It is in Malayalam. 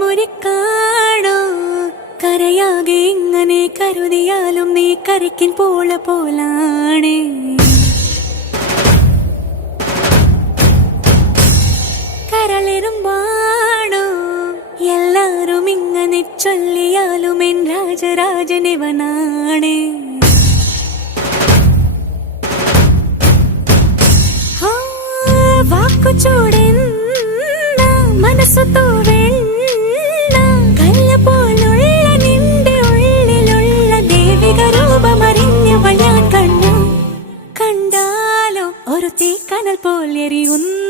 മുറിക്കാണോ കരയാകെ ഇങ്ങനെ കരുതിയാലും നീ കരയ്ക്കിൻ പോലാണ്. കരളിരുമ്പാണോ എല്ലാരും ഇങ്ങനെ ചൊല്ലിയാലും എൻ രാജരാജനിവനാണ്. വാക്കു ചൂടെന്ന മനസ്സു തോവെണ്ണ കല്ല പോലുള്ള നിന്റെ ഉള്ളിലുള്ള ദേവിക രൂപമറിഞ്ഞവൾ ഞാൻ കണ്ടു. കണ്ടാലോ ഒരു തീക്കനൽ പോലെറിയുന്നു